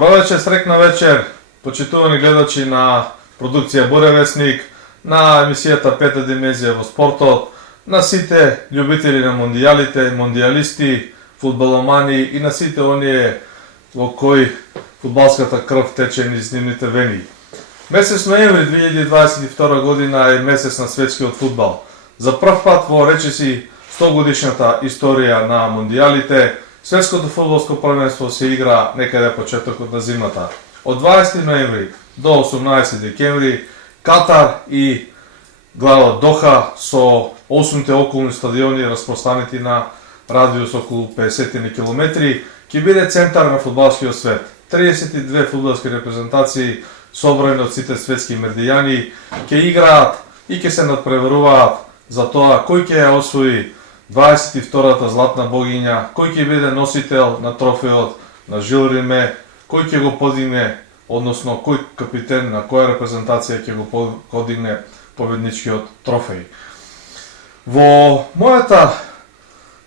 Добро вечер, срекна вечер, почитувани гледачи на продукција Буревесник, на емисијата Пета димензија во спортот, на сите љубители на мондијалите, мондијалисти, фудбаломани и на сите оние во кои фудбалската крв тече низ нивните вени. Месец ноември 2022 година е месец на светскиот фудбал. За прв пат во речиси 100 годишната историја на мондијалите, светското фудбалско првенство се игра некаде почетокот на зимата. Од 20 ноември до 18 декември Катар и градот Доха со 8 околни стадиони распространети на радиус околу 50 километри ќе биде центар на фудбалскиот свет. 32 фудбалски репрезентации собрани од сите светски мердијани ќе играат и ќе се надпреваруваат за тоа кој ќе ја освои 22-та златна богиња, кој ќе биде носител на трофеот на Жил Риме, кој ќе го подигне, односно кој капитен на која репрезентација ќе го подигне победничкиот трофеј. Во мојата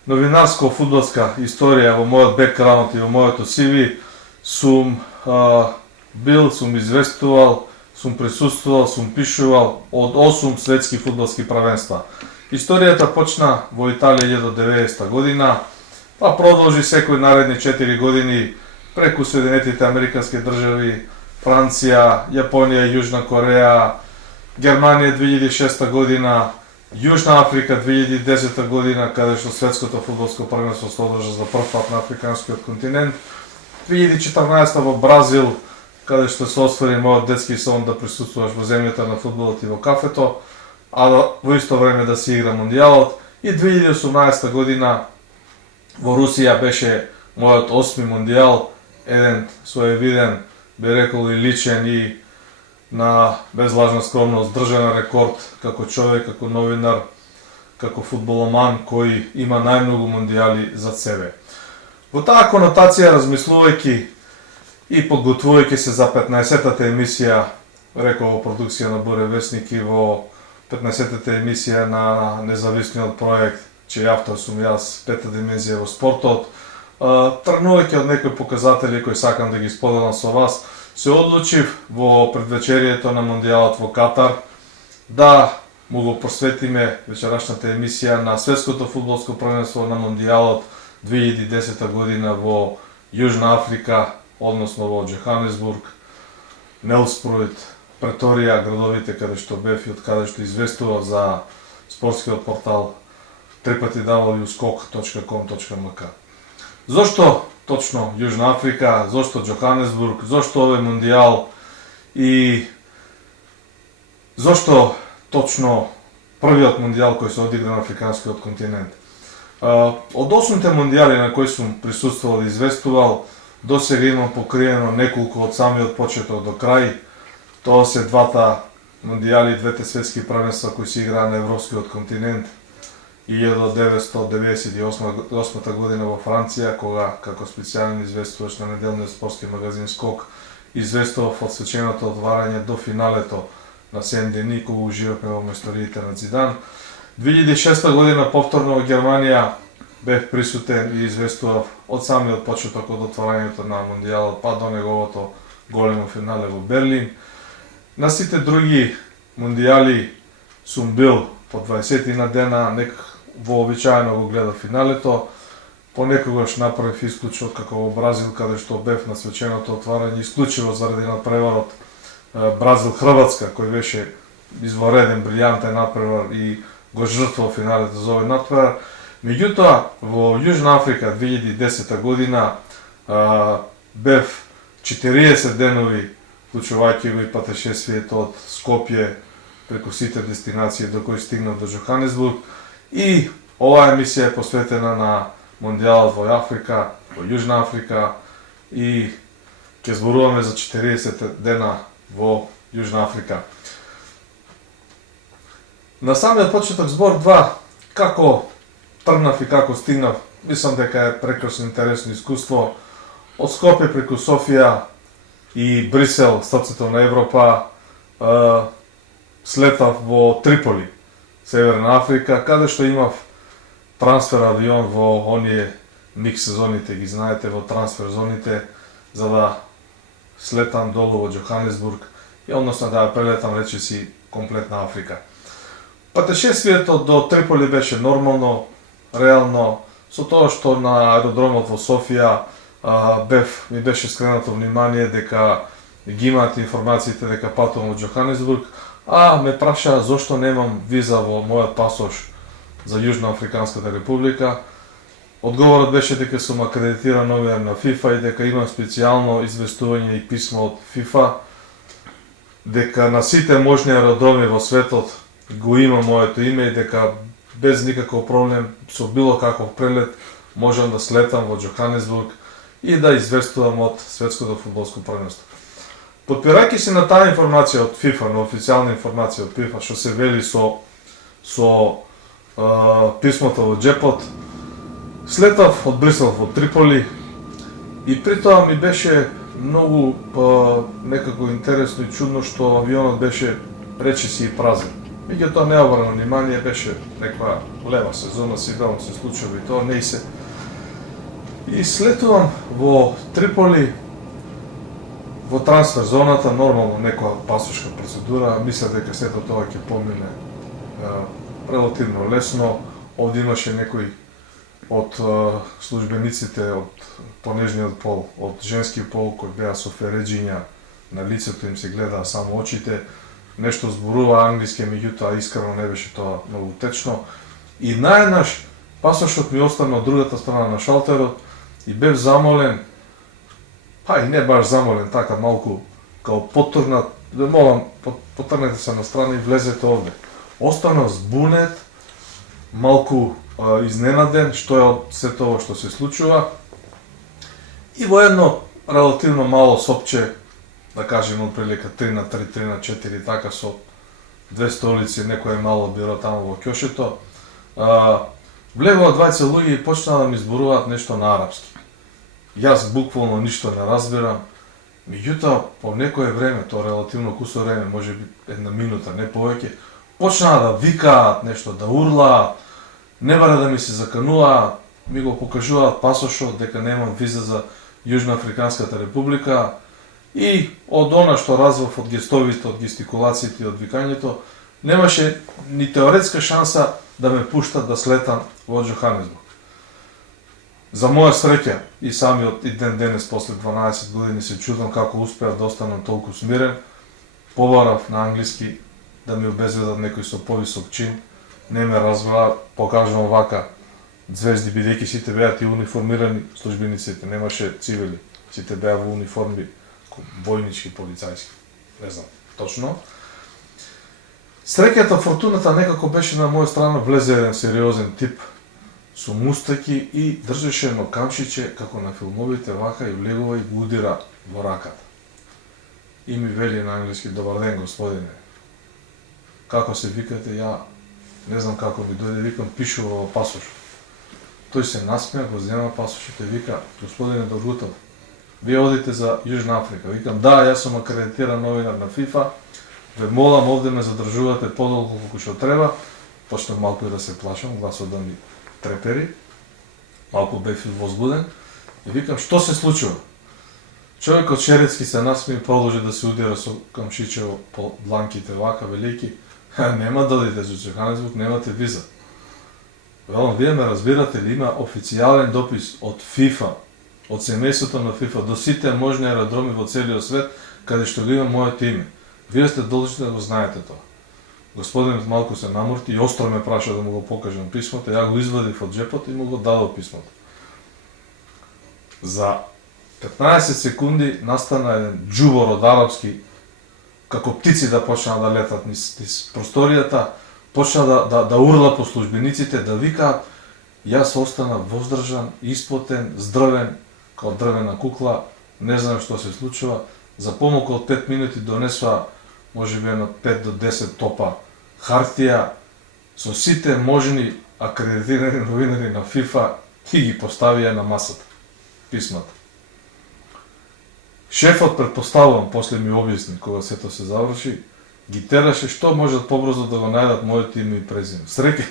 новинарско-фудбалска историја, во мојот бекграунд и во мојото CV сум известувал, сум присуствувал, сум пишувал од 8 светски фудбалски правенства. Историјата почна во Италија 1990 година, па продолжи секој наредни 4 години преку Соединетите Американски држави, Франција, Јапонија, Јужна Кореја, Германија 2006 година, Јужна Африка 2010 година, каде што светското фудбалско првенство се одржа за прв пат на африканскиот континент, 2014 во Бразил, каде што се оствари мојот детски сон да присуствуваш во земјата на фудбалот и во кафето, а во исто време да се игра мондијалот, и 2018 година во Русија беше мојот 8ми мондијал, еден своевиден, би рекол и личен и на безлажна скромност држан рекорд како човек, како новинар, како фудбаломан кој има најмногу мондијали зад себе. Во таа конотација, размислувајќи и подготвувајќи се за 15-та емисија, рекол во продукција на Буревесник и во 15-та емисија на независниот проект, чиј автор сум јас, Пета димензија во спортот, тргнувајќи од некои показатели кои сакам да ги споделам со вас, се одлучив во предвечерието на мондијалот во Катар да му го посветиме вечерашната емисија на светското фудбалско првенство на мондијалот 2010 година во Јужна Африка, односно во Џоханесбург, Нелспруит, Преторија, градовите каде што бев и од каде што известував за спортскиот портал www.skok.com.mk. Зошто точно Јужна Африка, зошто Џоханесбург, зошто овој мондијал и зошто точно првиот мондијал кој се одигра на африканскиот континент? Од 8 мондијали на кои сум присуствувал и известувал, до сега имам покриено неколку од самиот почеток до крај. Тоа се двата мондијали, двете светски првенства кои се играа на европскиот континент и 1998 година во Франција, кога како специјален известуваш на неделниот спортски магазин Скок, известував од свеченото отварање до финалето на Сен-Дени, кога уживавме во мајсториите на Зидан. 2006 година повторно во Германија бев присутен и известував од самиот почеток од отварањето на мондијалот па до неговото големо финале во Берлин. На сите други мондијали сум бил по 20 на дена, вообичаено го гледав финалето, понекогаш направив исклучок како во Бразил, каде што бев на свеченото отварање исклучиво заради надпреварот Бразил-Хрватска, кој беше извореден, брилјантен надпревар и го жртвувал финалето за овој надпревар. Меѓутоа, во Јужна Африка 2010 година бев 40 денови, вклучувајќи го и патешествието од Скопје преку сите дестинации до кои стигнав до Џоханесбург, и оваа емисија е посветена на мондијалот во Африка, во Јужна Африка, и ќе зборуваме за 40 дена во Јужна Африка. На самиот почеток збор 2, како тргнав и како стигнав, мислам дека е прекрасно интересно искуство. Од Скопје преку Софија и Брисел, срцето на Европа, слетав во Триполи, Северна Африка, каде што имав трансфер авион во оние микс сезоните, ги знаете, во трансфер зоните, за да слетам долу во Јоханесбург и односно да прелетам речиси комплетна Африка. Патешествието до Триполи беше нормално, реално, со тоа што на аеродромот во Софија ми беше скренато внимание дека ги имаат информациите дека патувам во Јоханесбург, а ме праша зошто немам виза во мојот пасош за Јужноафриканската република. Одговорот беше дека сум акредитиран новинар на ФИФА и дека имам специјално известување и писмо од ФИФА дека на сите можни аеродроми во светот го има моето име и дека без никаков проблем со било каков прелет можам да слетам во Јоханесбург и да известувам од светското фудбалско првенство. Потпирајќи се на таа информација од ФИФА, на официјална информација од ФИФА што се вели со писмото во џепот, слетав од Брисел во Триполи и при тоа ми беше многу некако интересно и чудно што авионот беше речиси и празен. Меѓутоа не обрна внимание, беше некоја лева сезона, сигурно се случува и тоа не се. И слетувам во Триполи, во трансфер зоната, нормално некоја пасошка процедура, мисля дека сето тоа ќе помине релативно лесно. Овде имаше некои од службениците од понежниот пол, од женски пол, кои беа со фереџиња на лицето, им се гледаа само очите, нешто зборува англиски, меѓутоа искрено не беше тоа многу течно. И наеднаш пасошот ми остана од другата страна на шалтерот и бев замолен, па и не баш замолен, така малку као потурнат, да молам, потрнете се на страна и влезете овде. Останав збунет, малку изненаден што е од сето ова што се случува и во едно релативно мало сопче, да кажем од прилика 3 на 3, 3 на 4, така со две столици, некое мало биро таму во ќошето, влегува двајца луѓе и почнаа да ми зборуваат нешто на арапски. Јас буквално ништо не разбирам, меѓутоа по некое време, тоа релативно кусо време, може би една минута, не повеќе, почнаа да викаат нешто, да урлаат, не баре да ми се закануваат, ми го покажуваат пасошот дека немам виза за Јужноафриканската република и од она што развав од гестовите, од гестикулациите и од викањето, немаше ни теоретска шанса да ме пуштат да слетам во Јоханесбург. За моја среќа и самиот и ден денес после 12 години се чудам како успеав да останам толку смирен, побарав на англиски да ми обезведат некој со повисок чин, не ме разбра, покажувам вака звезди, бидејќи сите беа и униформирани службениците, немаше цивили, сите беа во униформи, војнички, полицајски, не знам точно. Среќата, фортуната некако беше на моја страна, влезе еден сериозен тип со мустаки и држеше едно камшиче, како на филмовите, вака и влегува и го удира во раката. И ми вели на англиски: "Добар ден, господине. Како се викате?" Ја не знам како ми дојде, викам: "Пишува во пасош." Тој се насмеа, го зема пасошот и вика: "Господине Доргутов, вие одите за Јужна Африка." Викам: "Да, јас сум акредитиран новинар на ФИФА. Ве молам, овде ме задржувате подолго колку што треба." Почнав малку да се плашам, гласот да ми трепери. Малку бев возбуден. И викам: "Што се случува?" Човекот шеретски се насмеа и продолжи да се удира со камшиче по дланките вака, велики: "Нема да одите за Јоханесбург, немате виза." Велам: "Вие ме разбирате ли, има официјален допис од ФИФА, од семејството на ФИФА до сите можни аеродроми во целиот свет каде што го има моето име. Вие сте должни да го знаете тоа." Господинот малку се наморти и остро ме праша да му го покажам писмото. Ја го извадив од џепот и му го дадов писмото. За 15 секунди настана еден џубор од арапски, како птици да почнаа да летат низ просторијата, почна да урла по службениците, да викаат. Јас остана воздржан, испотен, здрвен, као дрвена кукла, не знам што се случува. За помалку од 5 минути донесоа можеби едно 5 до 10 топа хартија со сите можни акредитирани новинари на ФИФА и ги поставија на масата писмата. Шефот, предпоставувам, после ми објасни кога сето се заврши, ги тераше што можат побрзо да го најдат моето име и презиме. Среќа,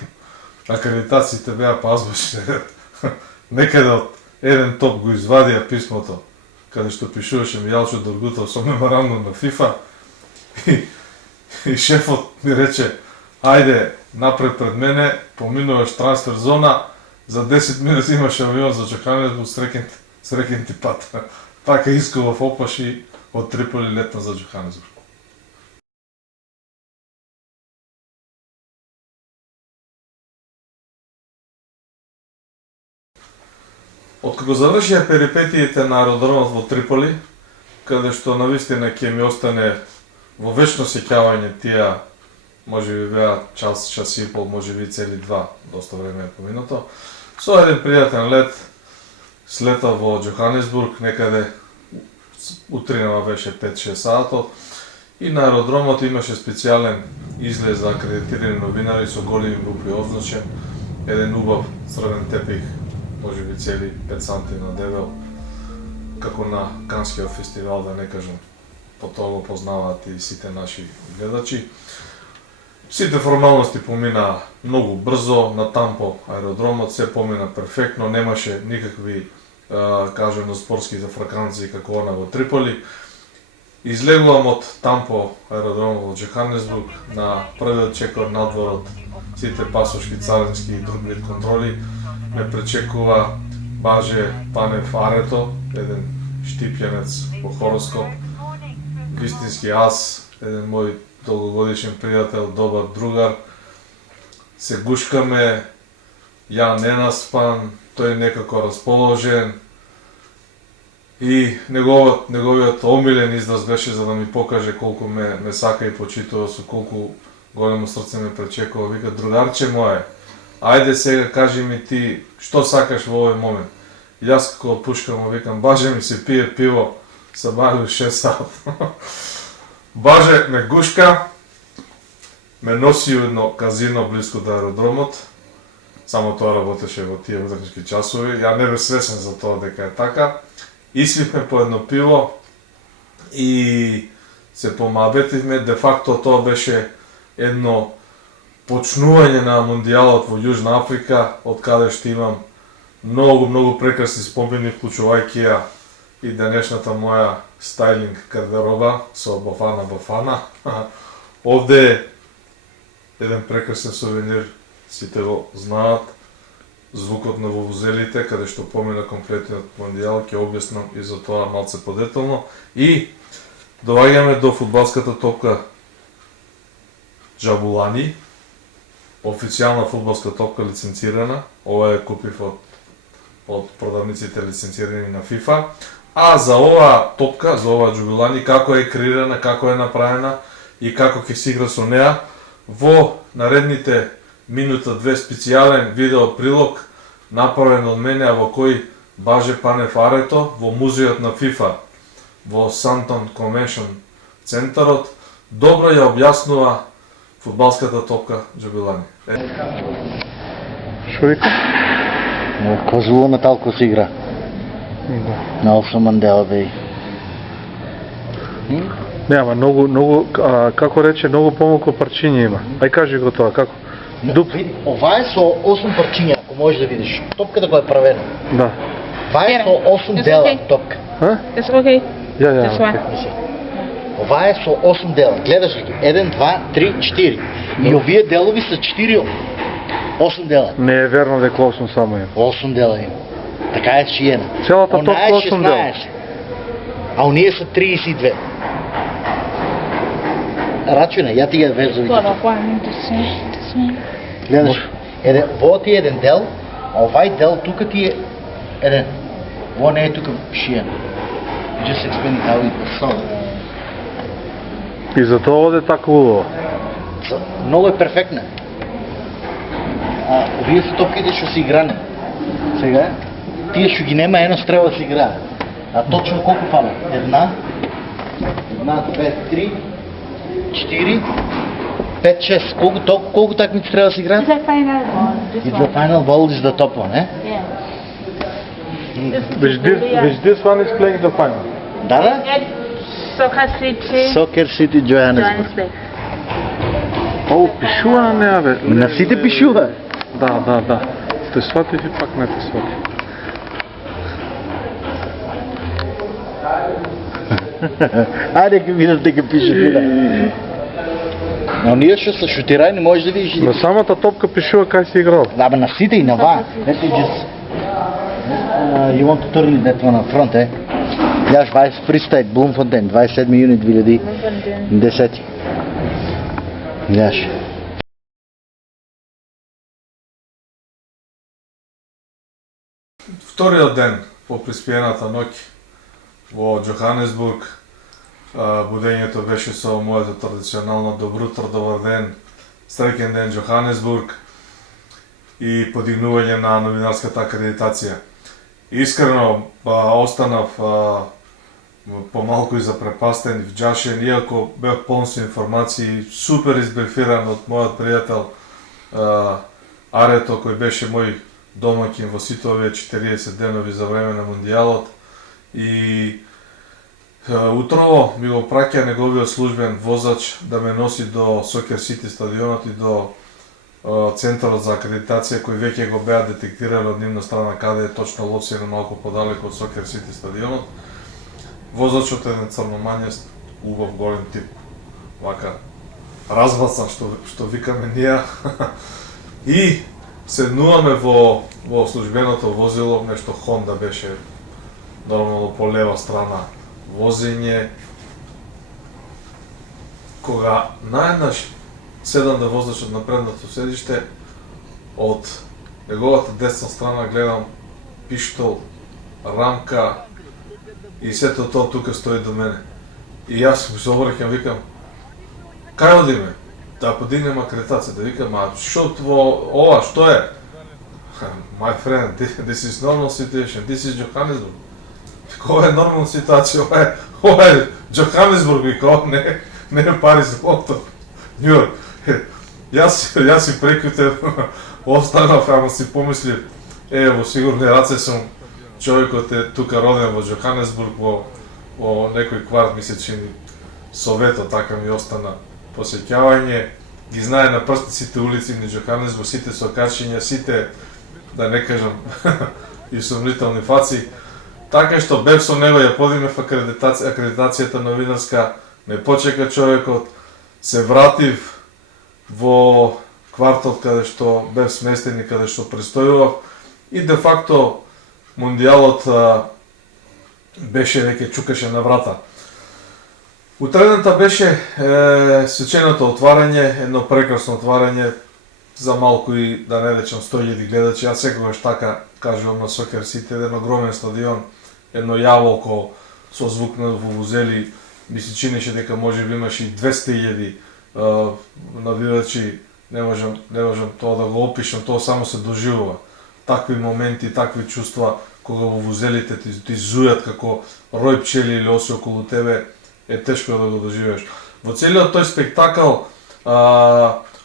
акредитациите беа по азбучен ред. Некаде од еден топ го извадија писмото, каде што пишуваше Мијалчо Доргутов со меморандум на ФИФА и шефот ми рече: ајде, напред пред мене, поминуваш трансфер зона, за 10 минути имаш авион за Джоханесбург, среќен ти пат. Така искував опаш и од Триполи летна за Джоханесбург. Откако завршија перипетиите на аеродромот во Триполи, каде што навистина ќе ми остане во вечно сеќавање тие, може би беа час и пол, може би цели два, доста време е поминато, со еден пријатен лет слетав во Джоханесбург, некаде утринава беше 5-6 сато, и на аеродромот имаше специјален излез за акредитирани новинари со големи букви означен, еден убав црвен тепих, може би цели 5 санти на дебел, како на Канскиот фестивал, да не кажам, по тоа го познаваат и сите наши гледачи. Сите формалности помина многу брзо, на Тампо аеродромот се помина перфектно, немаше никакви кажено спортски зафраканци како она во Триполи. Излегувам од Тампо аеродромот во Джоханесбург, на првиот чекор надворот, сите пасошки, царински и друг вид контроли, ме пречекува Баже Панев Арето, еден штипјанец во хороскоп, вистински ас, еден мој долгогодишен пријател, добар другар. Се гушкаме, ја ненаспан, тој некако расположен и неговиот омилен израз беше за да ми покаже колку ме сака и почитува, со колку големо срце ме пречекува. Вика: другарче мое, ајде сега кажи ми ти што сакаш во овој момент. И јас како пушкам му викам: Баже, ми се пие пиво, се бави 6 сат. Баже ме гушка, ме носи у едно казино близко до аеродромот, само тоа работеше во тие утрешни часови, ја не бе свесен за тоа дека е така. Испивме по едно пиво и се помабетивме, де факто тоа беше едно почнување на Мондијалот во Јужна Африка, од каде што имам многу прекрасни спомени, вклучувајќи ја и денешната моја стайлинг гардероба со Бафана. Овде е еден прекрасен сувенир, сите го знаат, звукот на вувузелите, каде што помина комплетниот Мондијал, ќе објаснам и за тоа малце подетално. И доаѓаме до фудбалската топка Джабулани, официјална фудбалска топка лиценцирана, ова е купив од продавниците лиценцирани на ФИФА. А за оваа топка, за оваа Джабулани, како е креирана, како е направена и како ќе се игра со неа, во наредните минута-две специјален видео прилог направен од мене, во кој Баже Панев Арето во музеот на ФИФА во Сантон Конвеншн центарот добро ја објаснува фудбалската топка Джабулани. Шо вика? Козло металко се игра. Да. На Олсен Мандела беј. Не, ама многу, како рече, многу помалку парчиња има. Ај кажи го тоа, како? Види, ова е со 8 парчиња, ако можеш да видиш. Топката која е правена. Да. Ова е со 8 дела топка. А? It's okay. Ја, This one. Ова е со 8 дела. Гледаш ли ги? 1, 2, 3, 4. И овие делови се 4, 8 дела. Не е верно дека 8 само има. 8 дела има. Така е шиена. Целата Она топка е 8 дела. 16, а оние се 32. Рачуна, ја ти ја вежда Hold on, one, this one. Гледаш, во ти е еден дел, а овај дел тука ти е еден. Во не е тука шиен. Just explain how it was solid. И за тоа оде така убаво. Многу е перфектна. А овие се топките што се игране. Сега, тие што ги нема едно треба да се играе. А точно колку фала? Една, 2, 3, 4, 5, 6. Колку такмици треба да се играат? It's a final ball. This It's the one. final ball is the top one, eh? Yeah. Which this one is playing the final. Да, да? At Soccer City, Soccer City Johannesburg. Johannesburg. О, пишува на неа, бе. На сите пишува. Да. Те сватиш и пак не те сватиш. Айде ке видиш дека пише фина. Но ние што се шутирај не можеш да видиш. На самата топка пишува кај си играл. Да, бе, на сите и на ва. Ето just. You want to turn that one up front, eh? Јаш Вайс Фристайт, Блумфонтен, 27 юни 2010. Јаш. Вториот ден по приспиената ноќ во Џоханесбург, будењето беше со моето традиционално добро добар ден, среќен ден Џоханесбург и подигнување на новинарската акредитација. Искрено останав помалку и запрепастен и вџашен, иако бев полн со информации, супер избрифиран од мојот пријател Арето, кој беше мој домаќин во сите овие 40 денови за време на Мондијалот. И утрово ми го праќа неговиот службен возач да ме носи до Сокер Сити стадионот и до центарот за акредитација кој веќе го беа детектирали од нивна страна каде е точно лоциран малку подалеку од Сокер Сити стадионот. Возачот е црномањест, убав голем тип, вака разбаcan што викаме ние. И седнуваме во службеното возило, нешто Honda беше, нормално по лева страна возење. Кога наеднаш седам да возачот на предното седиште, од неговата десна страна гледам пиштол, рамка и сето тоа тука стои до мене. И јас му се обраќам, викам, кај одиме? Да подигнем акредитација, да викам, шо ова, што е? My friend, this is normal situation, this is Johannesburg. Ова е нормална ситуација, ова е Johannesburg, вика, ова не е Париз, Лондон, Њујорк. Јас си прекутев, останав, ама си помислив, во сигурни раце сум, човекот е тука роден во Johannesburg, во некој кварт ми се чини Совето, така ми остана посеќавање. Ги знае на прстиците улици на Johannesburg, сите сокачиња, сите, да не кажам, и сумнителни фаци. Така што бев со него, ја подимев акредитацијата новинарска, не почека човекот, се вратив во квартот каде што бев сместен и каде што престојував и де факто Мондијалот беше веќе чукаше на врата. Утредната беше свеченото отварање, едно прекрасно отварање, за малку и да не речем 100.000 гледачи. Јас секогаш така кажувам на Сокер Сити, еден огромен стадион, едно јаволко со звук на вувузели, ми се чинеше дека може би имаше и 200.000 навивачи, не можам тоа да го опишам, тоа само се доживува. Такви моменти, такви чувства, кога вувузелите ти зујат како рој пчели или оси околу тебе, е тешко да го доживееш. Во целиот тој спектакл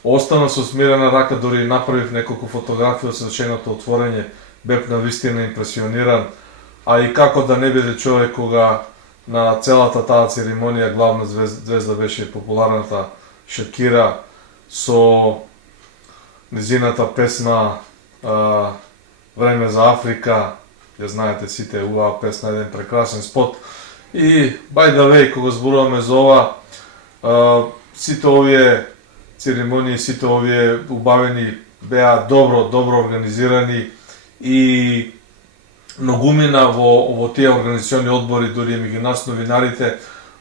остана со смирена рака, дори направив неколку фотографии од свеченото отворање, бев навистина импресиониран, а и како да не биде човек кога на целата таа церемонија главна звезда беше популарната Шакира со незината песна Време за Африка, ја знаете сите, убава песна, еден прекрасен спот. И by the way, кога зборуваме за ова, сите овие церемонии, сите овие убавени беа добро организирани и многумина во тие организациони одбори, дури и меѓу нас новинарите,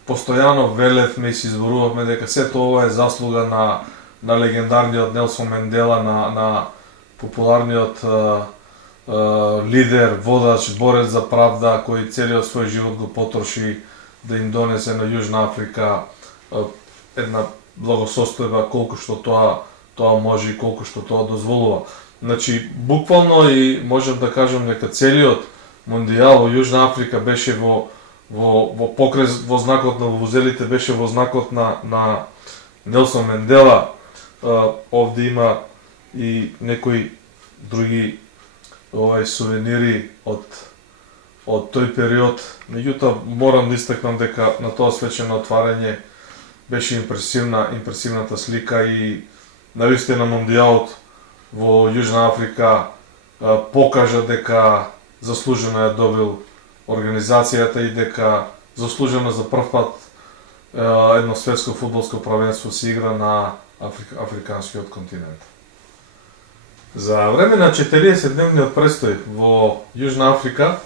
постојано велевме и си зборувавме дека сето ова е заслуга на легендарниот Нелсон Мендела, на популарниот лидер, водач, борец за правда, кој целиот свој живот го потроши да им донесе на Јужна Африка една благосостојба, колку што тоа може и колку што тоа дозволува. Значи, буквално и можам да кажам дека целиот Мондијал во Јужна Африка беше во знакот на вузелите, беше во знакот на Нелсон Мендела. Овде има и некои други сувенири од тој период. Меѓутоа, морам да истакнам дека на тоа свечено отварање беше импресивната слика и навистина Мондијалот во Јужна Африка покажа дека заслужено ја добил организацијата и дека заслужено за прв пат едно светско фудбалско правенство се игра на африканскиот континент. За време на 40-дневниот престој во Јужна Африка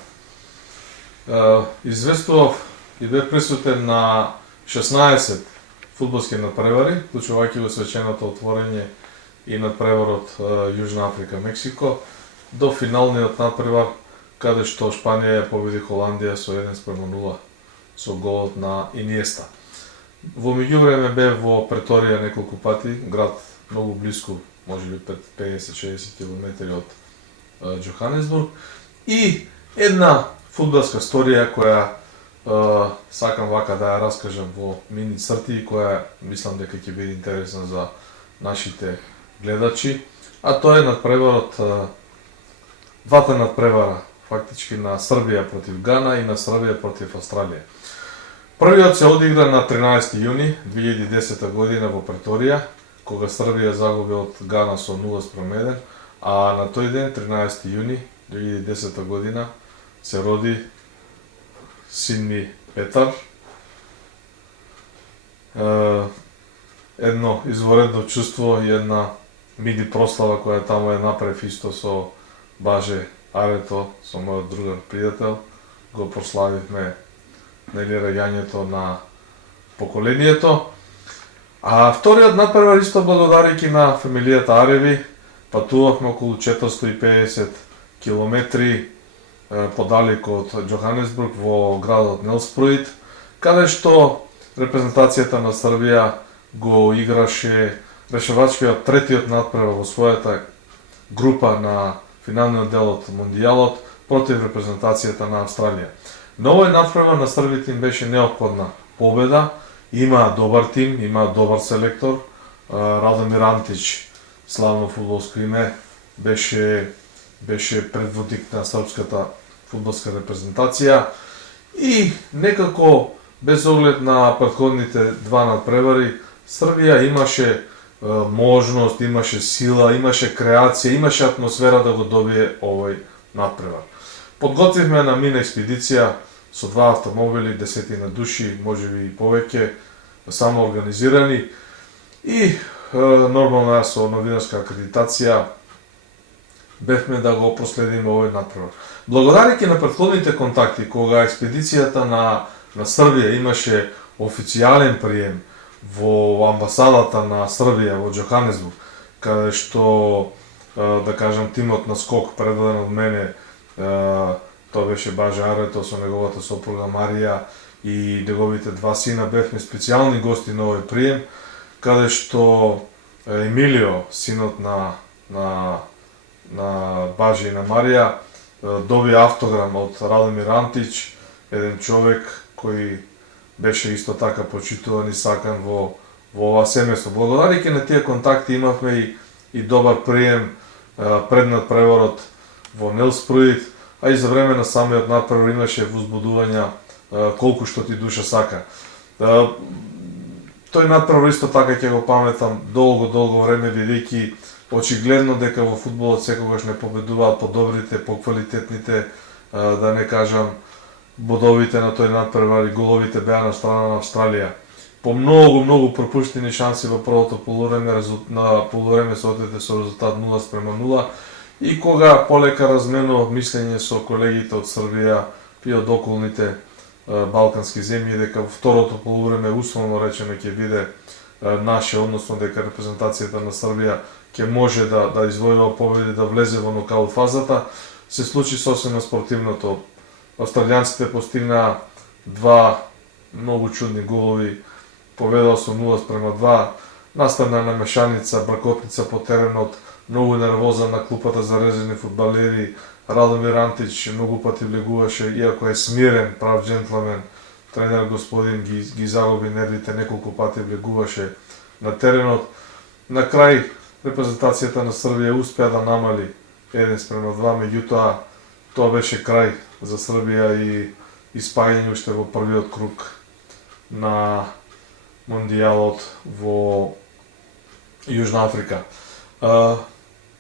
известував и бев присутен на 16 фудбалски надпревари, вклучувајќи го свеченото отворање и надпреварот Јужна Африка Мексико, до финалниот надпревар каде што Шпанија ја победи Холандија со 1:0 со голот на Иниеста. Во меѓувреме бев во Преторија неколку пати, град многу блиску, можеби 50-60 км од Џоханесбург, и една фудбалска сторија која сакам вака да ја раскажам во мини црти, која мислам дека ќе биде интересна за нашите гледачи, а тоа е надпреварот, двата надпревара фактички на Србија против Гана и на Србија против Австралија. Првиот се одигра на 13 јуни 2010 година во Преторија, кога Србија загуби од Гана со 0:1, а на тој ден, 13 јуни 2010 година, се роди син ми Петар. Едно изворедно чувство и една мини прослава која таму ја направив исто со Баже Арето, со мојот другар пријател. Го прославивме раѓањето на поколението. А вториот надпревар исто благодарејќи на фамилијата Ареви, патувавме околу 450 километри подалеку од Џоханесбург во градот Нелспруит, каде што репрезентацијата на Србија го играше решавачкиот третиот надпревар во својата група на финалниот дел од Мондијалот против репрезентацијата на Австралија. На овој надпревар на србите им беше неопходна победа, има добар тим, има добар селектор, Радомир Антич, славно фудбалско име, беше предводник на српската фудбалска репрезентација и некако без оглед на претходните два надпревари Србија имаше можност, имаше сила, имаше креација, имаше атмосфера да го добие овој надпревар. Подготвивме на мина експедиција со два автомобили, 10 души, можеби и повеќе, само организирани и нормално јас со новинарска акредитација бевме да го проследиме овој надпревар. Благодарејќи на претходните контакти, кога експедицијата на Србија имаше официјален прием во амбасадата на Србија во Џоханесбург, каде што, да кажам, тимот на скок предаден од мене, тоа беше Баже Арето со неговата сопруга Марија и неговите два сина, бевме специјални гости на овој прием, каде што Емилио, синот на Баже и на Марија, доби автограм од Радомир Антич, еден човек кој беше исто така почитуван и сакан во ова семејство. Благодарејќи на тие контакти имавме и добар прием пред надпреварот во Нелспруит, а и за време на самиот надпревар имаше возбудувања колку што ти душа сака. Тој надпревар исто така ќе го паметам долго време, бидејќи очигледно дека во фудбалот секогаш не победуваат подобрите, поквалитетните, да не кажам, бодовите на тој надпревар и головите беа на страна на Австралија. По многу пропуштени шанси во првото полувреме, на полувреме се одете со резултат 0:0, и кога полека разменував мислење со колегите од Србија и од околните балкански земји, дека во второто полувреме условно речено ќе биде наше, односно дека репрезентацијата на Србија ќе може да извојува победи, да влезе во нокаут фазата, се случи сосема спортивното. Австралијанците постигнаа два многу чудни голови, победал со 0:2, настана намешаница, бракотница по теренот, многу нервоза на клупата за резервни фудбалери. Радомир Антич многу пати влегуваше, иако е смирен, прав джентлмен, тренер господин ги загуби нервите, неколку пати влегуваше на теренот. На крај репрезентацијата на Србија успеа да намали 1:2, меѓутоа тоа беше крај за Србија и испаѓање уште во првиот круг на Мондијалот во Јужна Африка.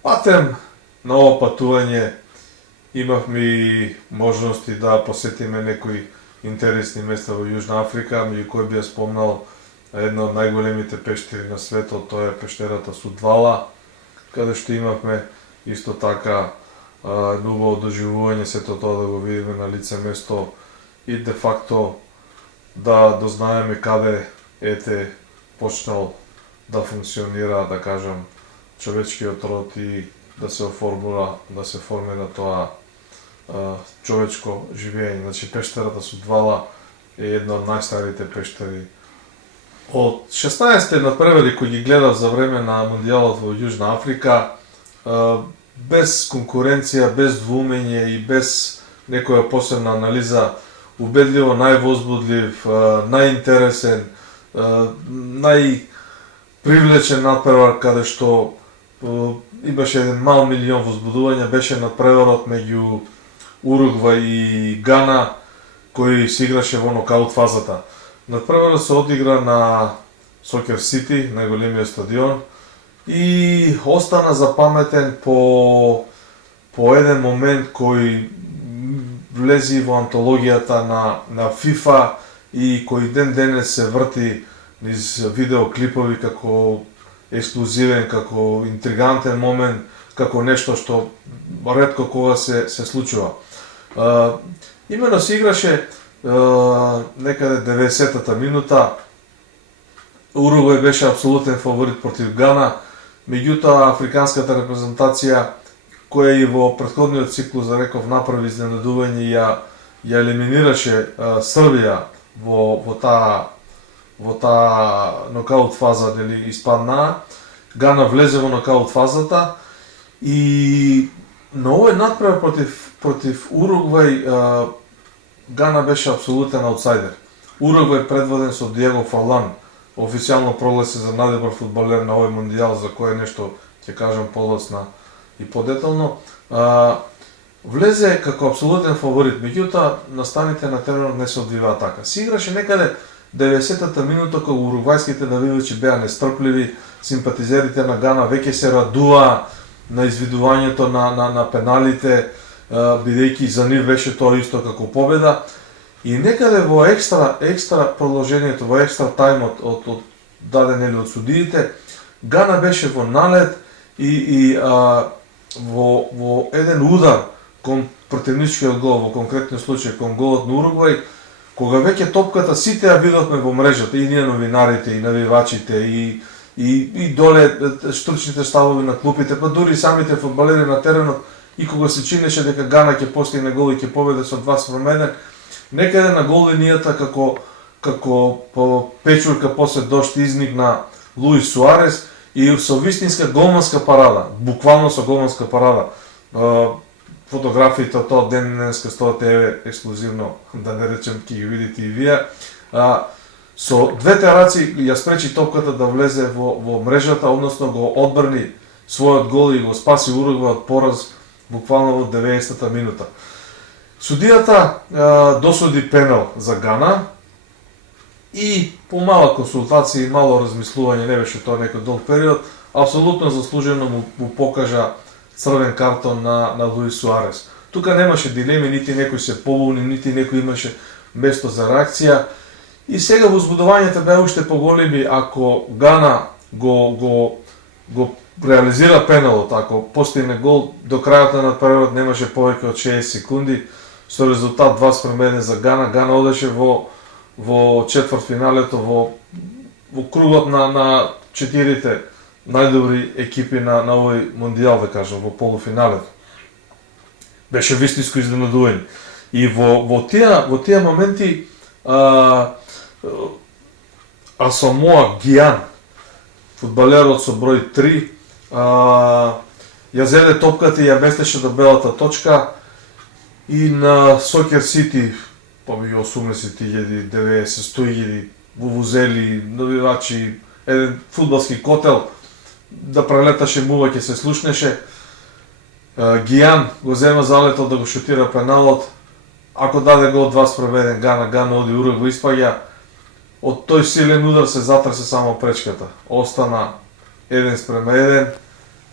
Патем на ова патување Имавме и можности да посетиме некои интересни места во Јужна Африка, меѓу кои би ја спомнал една од најголемите пештери на светот, тоа е пештерата Судвала, каде што имавме исто така ново доживување, сето тоа да го видиме на лице место и де факто да дознаеме каде ете почнал да функционира, да кажам, човечкиот род и да се оформира, да се формира тоа човечко живење. Значи пештерата Судвала е една од најстарите пештери. Од 16 надпревари кои ги гледав за време на Мондијалот во Јужна Африка, без конкуренција, без двумење и без некоја посебна анализа, убедливо највозбудлив, најинтересен, најпривлечен надпревар каде што имаше еден мал милион возбудувања, беше надпреварот меѓу Уругвај и Гана, кој се играше во нокаут фазата. Надпреварот се одигра на Сокер Сити, најголемиот стадион, и остана запаметен по еден момент кој влези во антологијата на FIFA и кој ден денес се врти низ видеоклипови како ексклузивен, како интригантен момент, како нешто што ретко кога се случува. Имено се играше некаде 90-та минута. Уругвај беше апсолутен фаворит против Гана, меѓутоа африканската репрезентација, која и во претходниот циклус, да реков, направи изненадување и ја елиминираше Србија во таа нокаут фаза, дали испадна. Гана влезе во нокаут фазата и на овој надпревар против Уругвај Гана беше апсолутен аутсайдер. Уругвај предводен со Диего Фарлан официјално прогласи за најдобар фудбалер на овој мондијал, за кој нешто ќе кажам подоцна и подетално. Влезе како апсолутен фаворит, меѓутоа настаните на теренот не се одвиваа така. Се играше некаде 90-та минута кога уругвајските навивачи беа нестрпливи, симпатизерите на Гана веќе се радуваа на извидувањето на пеналите, бидејќи за нив беше тоа исто како победа. И некаде во екстра продолжението, во екстра тајмот од даден или од судиите, Гана беше во налет и во еден удар кон противничкиот гол, во конкретниот случај кон голот на Уругвај, кога веќе топката сите ја видовме во мрежата, и ние новинарите, и навивачите, и доле штурчните ставови на клупите, па дури самите фудбалери на теренот, и кога се чинеше дека Гана ќе постигне гол и ќе победе со 2-1, некаде на гол линијата како по печурка после дожд изникна Луис Суарес и со вистинска голманска парада, буквално со голманска парада. Фотографиите од тоа ден денеска стоат еве ексклузивно, да не речем, ќе ги видите и вие. Со двете раци ја спречи топката да влезе во мрежата, односно го одбрани својот гол и го спаси Уругвај од пораз буквално во 90-та минута. Судијата досуди пенал за Гана и по мала консултација и мало размислување, не беше тоа некој долг период, апсолутно заслужено му покажа црвен картон на Луис Суарес. Тука немаше дилеми, нити некој се побуни, нити некој имаше место за реакција. И сега возбудувањето беа уште поголеми ако Гана го реализира пеналот, ако постигне гол, до крајот на надпреварот немаше повеќе од 60 секунди, со резултат 2-1 за Гана. Гана одеше во четвртфиналето, во кругот на четирите најдобри екипи на овој мондијал, да кажам, во полуфиналето. Беше вистинско изненадување. И во тие моменти Асамоа Гијан, фудбалерот со број 3, ја зеде топката и ја местеше до белата точка и на Сокер Сити, помеѓу 80.000, 90, 100.000 вувузели, навивачи, еден фудбалски котел, да прелеташе мува, ќе се слушнеше. Гијан го зема залетот да го шутира пеналот. Ако даде гол 2-1 Гана оди Уругвај испаѓа. Од тој силен удар се затресе само пречката. Остана 1-1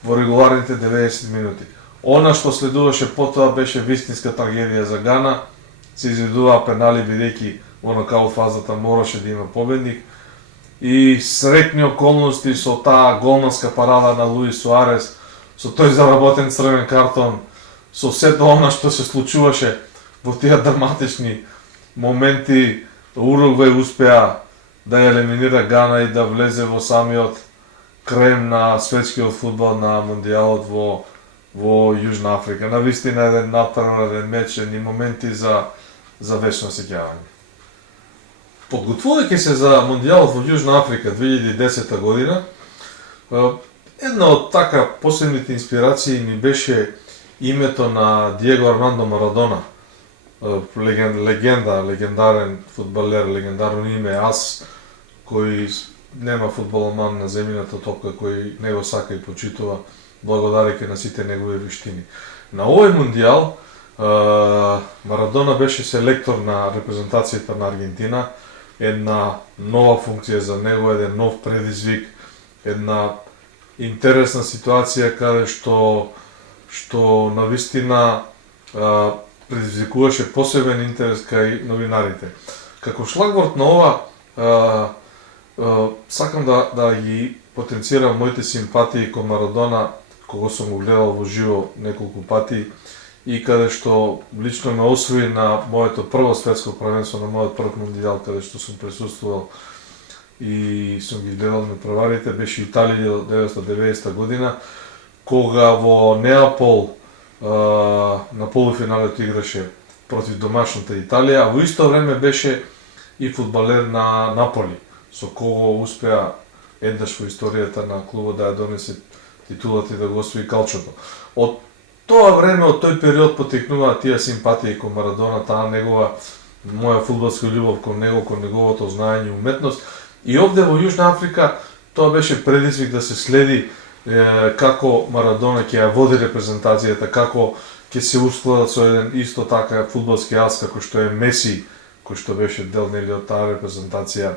во регуларните 90 минути. Она што следуваше потоа беше вистинска трагедија за Гана. Се изведуваа пенали бидејќи во нокаут фазата мораше да има победник. И среќни околности со таа голманска парада на Луис Суарес, со тој заработен црвен картон, со сето она што се случуваше во тие драматични моменти, Уругвај успеа да ја елиминира Гана и да влезе во самиот крем на светскиот фудбал на мондијалот во Јужна Африка. Навистина еден надпреварен меч и моменти за вечно сеќавање. Подготвувајќи се за мондијалот во Јужна Африка 2010 година, една од така посебните инспирации ми беше името на Диего Армандо Марадона, легендарен фудбалер, легендарно име, аз кој нема фудбаломан на земјината топка кој него сака и почитува, благодарејќи на сите негови виштини. На овој мондијал Марадона беше селектор на репрезентацијата на Аргентина, една нова функција за него, еден нов предизвик, една интересна ситуација каде што навистина предизвикуваше посебен интерес кај новинарите. Како шлагворд на ова, сакам да ги потенцирам моите симпатии кон Марадона, кога сум го гледал во живо неколку пати и каде што лично ме освои на моето прво светско првенство, на мојот прв мондијал каде што сум присуствувал и сум ги гледал надпреварите, беше Италија 1990 година, кога во Неапол на полуфиналето играше против домашната Италија, а во исто време беше и фудбалер на Наполи, со кого успеа еднаш во историјата на клубот да ја донесе титулата и да го освои калчото. Од тоа време, од тој период потекнуваат тие симпатии кон Марадона, таа негова моја фудбалска љубов кон него, кон неговото знаење и уметност. И овде во Јужна Африка тоа беше предизвик да се следи како Марадона ќе ја води репрезентацијата, како ќе се ускладат со еден исто така фудбалски ас како што е Меси, кој што беше дел нели од таа репрезентација.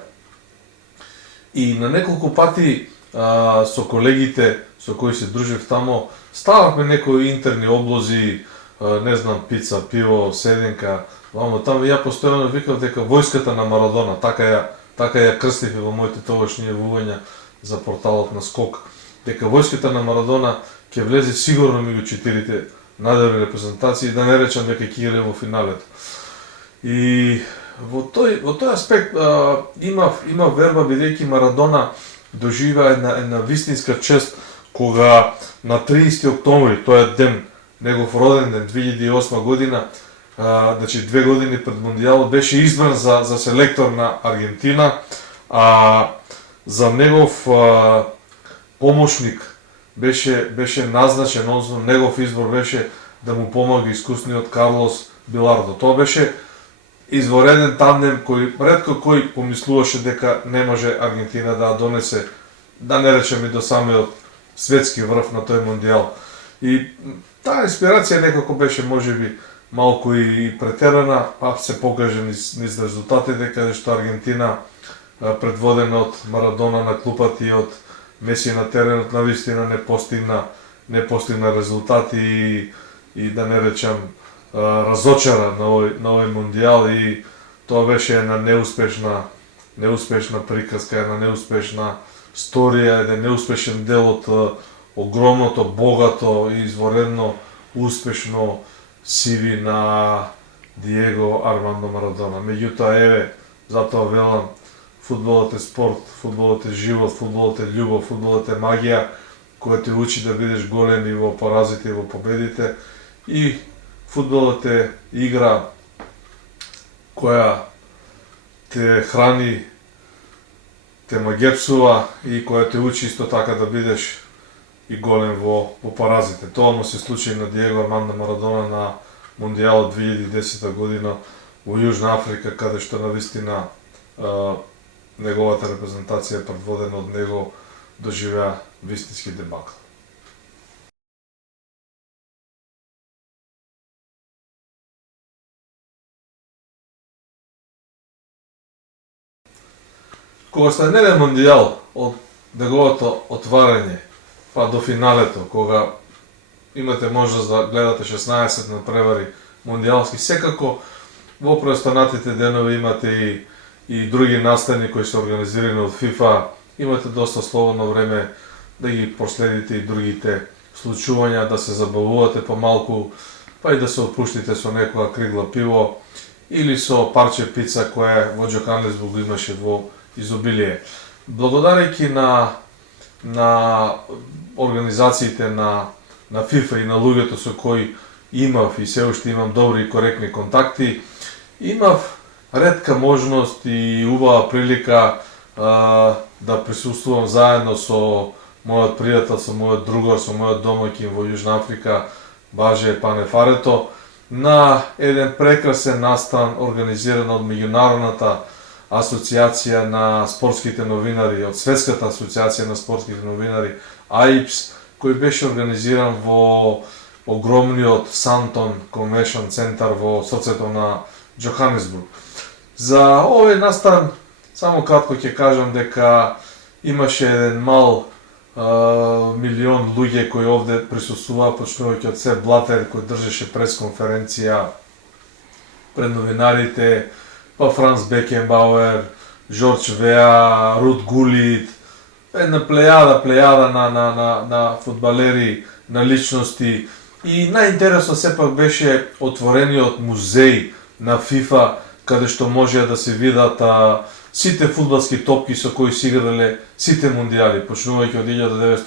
И на неколку пати со колегите со кои се дружев тамо, стававме некои интерни облози, не знам, пица, пиво, седенка, вамо таму, ја постојано викав дека војската на Марадона, така ја крстив во моите тогашни јавувања за порталот на Скок, дека војската на Марадона ќе влезе сигурно меѓу четирите најдобри репрезентации, да не речам дека ќе игра во финалето. И во тој аспект има верба, бидејќи Марадона доживеа една вистинска чест кога на 30 октомври, тој ден, негов роден ден, 2008 година, значи 2 години пред мондијалот, беше избран за селектор на Аргентина, а за негов помошник беше назначен, односно негов избор беше да му помага искусниот Карлос Билардо. Тоа беше извореден тандем кој ретко кој помислуваше дека не може Аргентина да донесе, да не речеме до самиот светски врв на тој мондијал. И таа инспирација некако беше можеби малку и претерана, па се покаже низ резултатите каде што Аргентина предводена од Марадона на клупата и од Меси на теренот навистина не постигна резултати и да не речам разочара на овој мондијал и тоа беше една неуспешна приказка, една неуспешна сторија, еден неуспешен дел од огромното, богато и изворедно успешно CV на Диего Армандо Марадона. Меѓутоа, еве, затоа велам, фудбалот е спорт, фудбалот е живот, фудбалот е љубов, фудбалот е магија, која те учи да бидеш голем и во поразите и во победите. И фудбалот е игра која те храни, те магепсува и која те учи исто така да бидеш и голем во поразите. Тоа му се случи на Диего Армандо Марадона на мондијалот 2010 година во Јужна Африка, каде што навистина неговата репрезентација предводена од него доживеа вистински дебакл. Кога станеде мондијал од неговото отварање па до финалето, кога имате можност да гледате 16 надпревари мондиалски. Секако во преостанатите денови имате и други настани кои се организирани од ФИФА. Имате доста слободно време да ги проследите и другите случувања, да се забавувате помалку, па и да се отпуштите со некоја кригла пиво или со парче пица кое во Джоханесбург имаше во изобилие. Благодарејќи на организациите на ФИФА и на луѓето со кои имав и се уште имам добри и коректни контакти, имав ретка можност и убава прилика да присуствувам заедно со мојот пријател, со мојот другар, со мојот домаќин во Јужна Африка, Баже Панефарето, на еден прекрасен настан организиран од Меѓународната асоциација на спортските новинари, од Светската асоциација на спортските новинари, АИПС, кој беше организиран во огромниот Сантон Конвеншн центар во срцето на Джоханесбург. За овој настан, само кратко ќе кажам дека имаше еден мал милион луѓе кои овде присуствуваа, почнувајќи од Сеп Блатер кој држеше пресконференција пред новинарите, па Франц Бекенбауер, Жорж Веа, Рут Гулит, една плејада на фудбалери, на личности. И најинтересно сепак беше отворениот музеј на ФИФА, каде што можеа да се видат сите фудбалски топки со кои се играле сите мондијали, почнувајќи од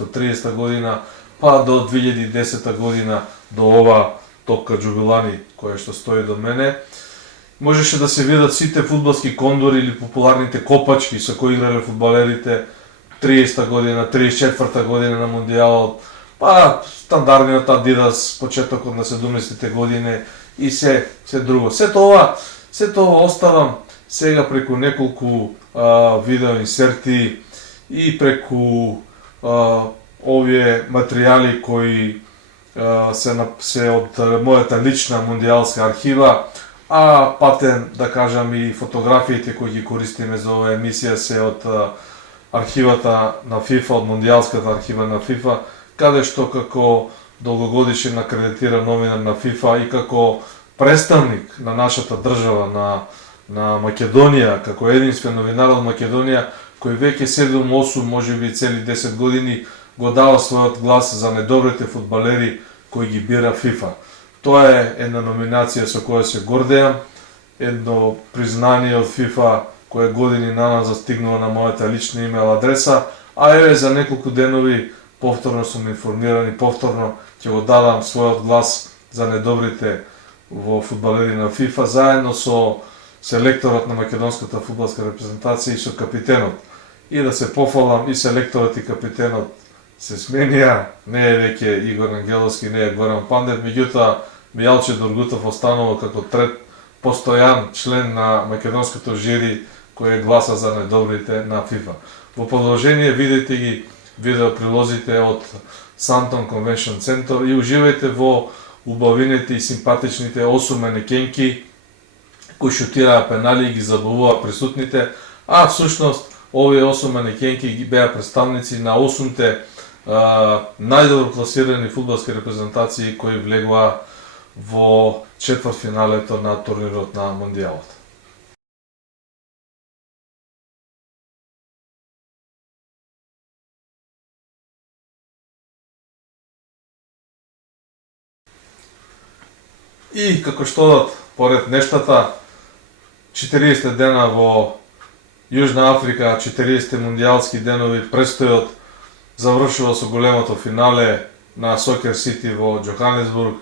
1930 година па до 2010 година, до ова топка Джубилани, која што стои до мене. Можеше да се видат сите фудбалски кондори или популарните копачки со кои играле фудбалерите 30 година, 34 година на мондијалот, па стандардниот Адидас почетокот на 70-те години и се друго. Се тоа оставам сега преку неколку видео инсерти и преку овие материјали кои се од мојата лична мондијалска архива, а патен, да кажам, и фотографиите кои ги користиме за оваа емисија се од архивата на ФИФА, од мондијалската архива на ФИФА, каде што како долгогодишен акредитиран новинар на ФИФА и како представник на нашата држава, на Македонија, како единствен новинар од Македонија, кој веќе 7-8, можеби цели 10 години, го дава својот глас за недобрите фудбалери кои ги бира ФИФА. Тоа е една номинација со која се гордеам, едно признание од ФИФА кое години наназад застигнува на мојата лична имейл адреса, а еве за неколку денови повторно сум информиран и повторно ќе го дадам својот глас за недобрите во фудбалери на ФИФА, заедно со селекторот на македонската фудбалска репрезентација и со капитенот. И да се пофалам, и селекторот и капитенот се сменија, не е веќе Игор Ангеловски, не е Горан Пандев, меѓутоа Мијалче Доргутов останува како трет постојан член на македонското жири кој гласа за недобрите на ФИФА. Во продолжение видете ги видеоприлозите од Сантон Конвеншн центар и уживајте во убавините и симпатичните 8 манекенки кои шутираа пенали и ги забавуваа присутните, а всушност овие 8 манекенки ги беа представници на 8-те најдобро класирани фудбалски репрезентации кои влегуваа во четвртфиналето на турнирот на мондијалот. И како што одат поред нештата, 40 дена во Јужна Африка, 40 мондијалски денови, престојот завршува со големото финале на Сокер Сити во Джоханесбург.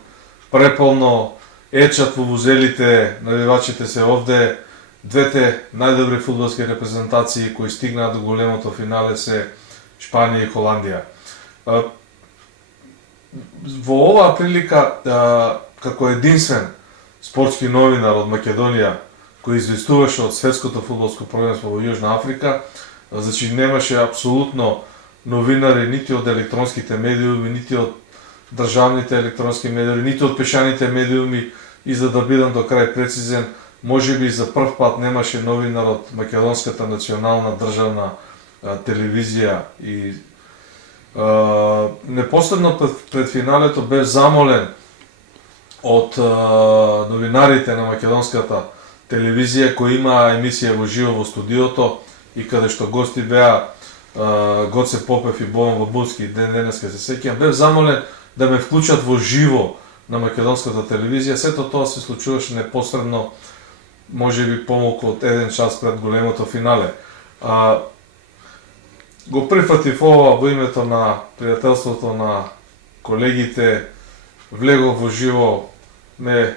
Преполно, ечат во вузелите, навивачите се овде, двете најдобри фудбалски репрезентации кои стигнаа до големото финале се Шпанија и Холандија. Во оваа прилика, како единствен спортски новинар од Македонија, кој известуваше од светското фудбалско првенство во Јужна Африка, значи немаше апсолутно новинари нити од електронските медиуми, нити од државните електронски медиуми, нити од пешаните медиуми, и за да бидам до крај прецизен, можеби за прв пат немаше новинар од македонската национална државна телевизија и Непосредно пред финалето бев замолен од новинарите на македонската телевизија кој има емисија во живо во студиото и каде што гости беа Гоце Попев и Бован Бабулски, ден денеска се сеќавам, бев замолен да ме вклучат во живо на македонската телевизија. Сето тоа се случуваше непосредно, можеби помалку од 1 час пред големото финале. Го прифатив ова во името на пријателството на колегите, влегов во живо, ме,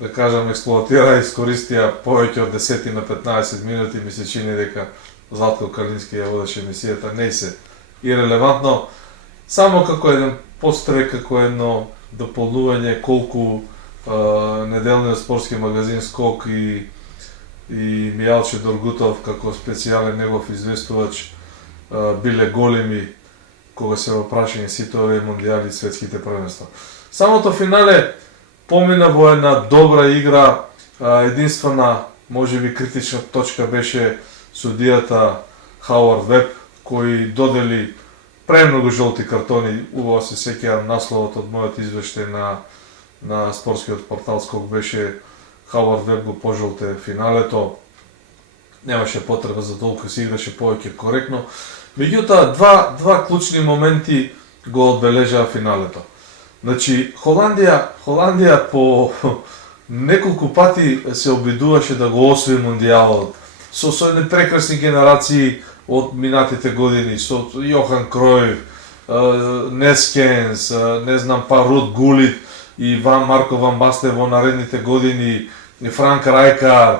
да кажам, експлоатира и искористија повеќе од 10 на 15 минути, ми се чини дека Златко Калински ја водеше емисијата, не се ирелевантно, само како еден подстрек, како едно дополнување колку неделниот спортски магазин Скок и Мијалче Доргутов како специјален негов известувач биле големи кога се во прашање сите овие мондијали и светските првенства. Самото финале помина во една добра игра, единствена, можеби критична точка беше судијата Хауард Веб, кој додели премногу жолти картони. Убаво се сеќавам насловот од мојот извештај на спортскиот портал Скок беше Хауард Веб го пожолте финалето. Немаше потреба за толку, се играше повеќе коректно. Меѓутоа, два клучни моменти го одбележаа финалето. Значи, Холандија по неколку пати се обидуваше да го освои мондијалот. Со непрекрасни генерации од минатите години, со Јохан Кројф, Нескенс, не знам, па Рут Гулит и Марко Ван Басте во наредните години, и Франк Рајкард,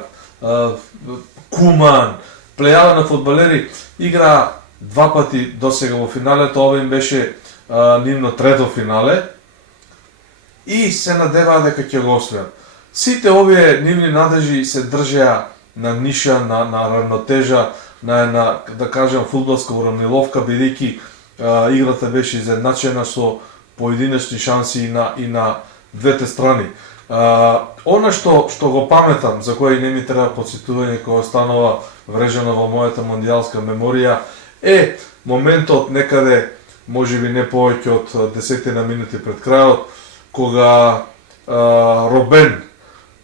Куман, плејада на фудбалери, игра 2 пати досега во финалето, ова им беше нивно 3-то финале и се надеваа дека ќе го освојат. Сите овие нивни надежи се држеа на ниша, на равнотежа, на една, да кажем, фудбалска уравниловка, бидејќи играта беше изедначена со поединечни шанси и на двете страни. Она што го паметам, за кој не ми треба подсетување кога станува врежено во мојата мондијалска меморија, е моментот некаде, можеби не повеќе од 10 минути пред крајот, кога Робен,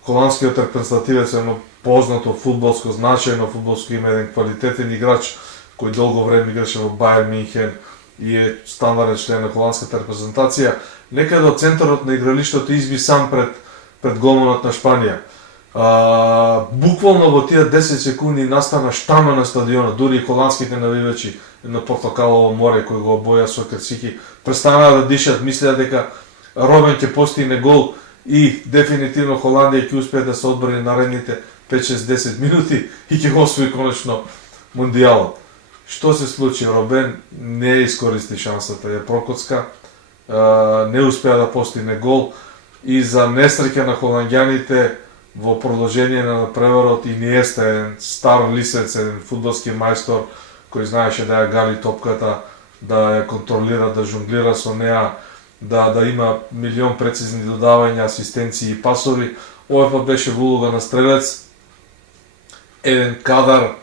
холандскиот репрезентативец, едно познато фудбалско, значајно фудбалско име, еден квалитетен играч, кој долго време играше во Бајер Минхен и е стандарден член на холандската репрезентација, некаде од центарот на игралиштето изби сам пред голманот на Шпанија. Буквално во тие 10 секунди настана штама на стадионот, дури и холандските навивачи, едно портокалово море кој го обоја со крцики, престанаа да дишат, мислеа дека Робен ќе постигне гол и дефинитивно Холандија ќе успее да се одбрани наредните 5-6-10 минути и ќе го освои конечно мондијалот. Што се случи? Робен не искористи шансата, ја прокоцка, не успеа да постигне гол и за несреќа на холанѓаните во продолжение на преварот Иниеста, еден стар лисец, еден фудбалски мајстор кој знаеше да ја гали топката, да ја контролира, да жонглира со неа, да има милион прецизни додавања, асистенции и пасови. Овој пат беше во улога на стрелец, еден кадар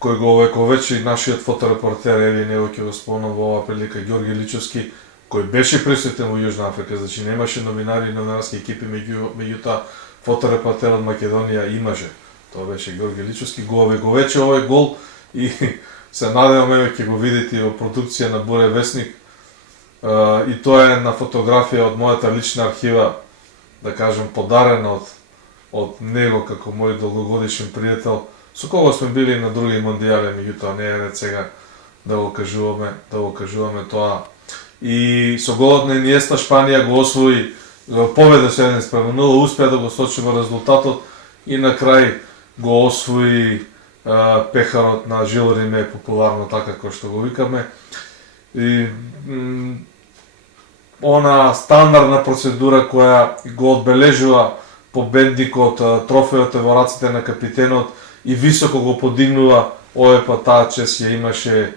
кој го овековечи нашиот фоторепортер, еве него ќе го спомнам во оваа прилика, Ѓорги Личовски, кој беше присутен во Јужна Африка, значи немаше новинари и новинарски екипи, меѓутоа фоторепортерот од Македонија имаше. Тоа беше Ѓорги Личовски, го овековече овој гол и се надевам еве ќе го видите во продукција на Буре Весник. И тоа е една фотографија од мојата лична архива, да кажем, подарена од него како мој долгогодишен пријател, со кого сме били на други мондијали, меѓутоа не е ред сега да го кажуваме тоа. И со голот на Иниеста Шпанија го освои, победа со 1-0, успеа да го сочи во резултатот и на крај го освои пехарот на Жил Риме, популарно така како што го викаме. И она стандардна процедура која го одбележува победникот, трофеот во раците на капитенот и високо го подигнува, овој пат таа чест ја имаше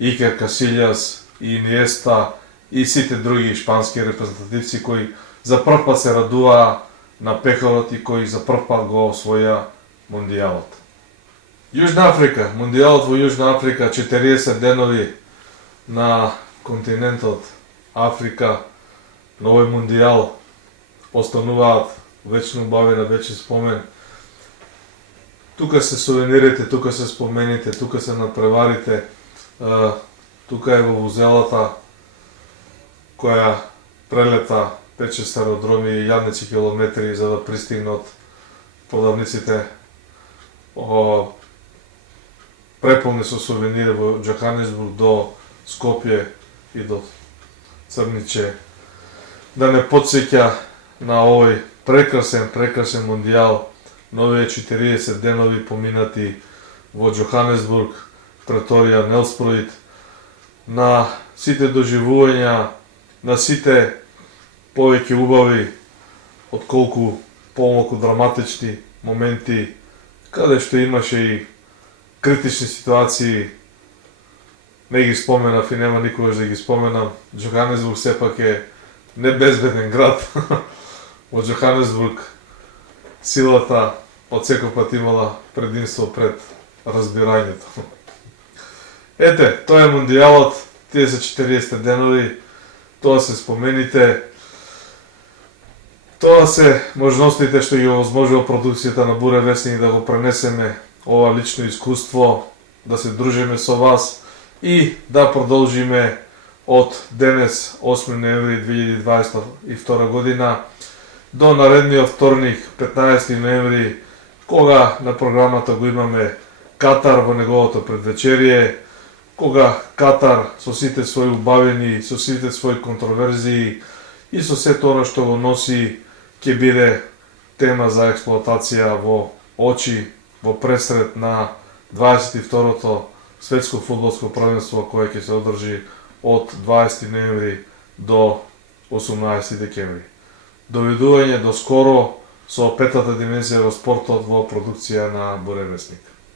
Икер Касилјас и Иниеста и сите други шпански репрезентативци кои за прв пат се радуваа на пехарот и кои за прв пат го освоја мондијалот. Јужна Африка, мундијалот во Јужна Африка, 40 денови на континентот Африка, на овој мундијал остануваат вечно убавена, вече спомен. Тука се сувенирите, тука се спомените, тука се надпреварите, тука е во вузелата која прелета 5-6 аеродроми и јадници километри за да пристигнат продавниците преполни со сувенири во Џоханесбург до Скопје и до Црниче. Да не потсеќа на овој прекрасен мундијал, на овие 40 денови поминати во Џоханесбург, Преторија, Нелспруит, на сите доживувања, на сите повеќе убави, отколку помалку драматични моменти, каде што имаше и критични ситуации, не ги споменав и нема никогаш да ги споменам. Џоханесбург сепак е небезбеден град. Во Џоханесбург силата од секој пат имала предимство пред разбирањето. Ете, тоа е мундијалот, тие се 40 денови, тоа се спомените, тоа се можностите што ги овозможува продукцијата на Буре вестник да го пренесеме ова лично искуство, да се дружиме со вас и да продолжиме од денес, 8 ноември 2022 година, до наредниот вторник, 15 ноември, кога на програмата го имаме Катар во неговото предвечерие, кога Катар со сите своји убавени, со сите своји контроверзии и со сето оно што го носи, ќе биде тема за експлоатација во очи, во пресред на 22-то светско фудбалско првенство кое ќе се одржи од 20 ноември до 18 декември. Довидување до скоро со петата димензија во спортот во продукција на Буре вестник.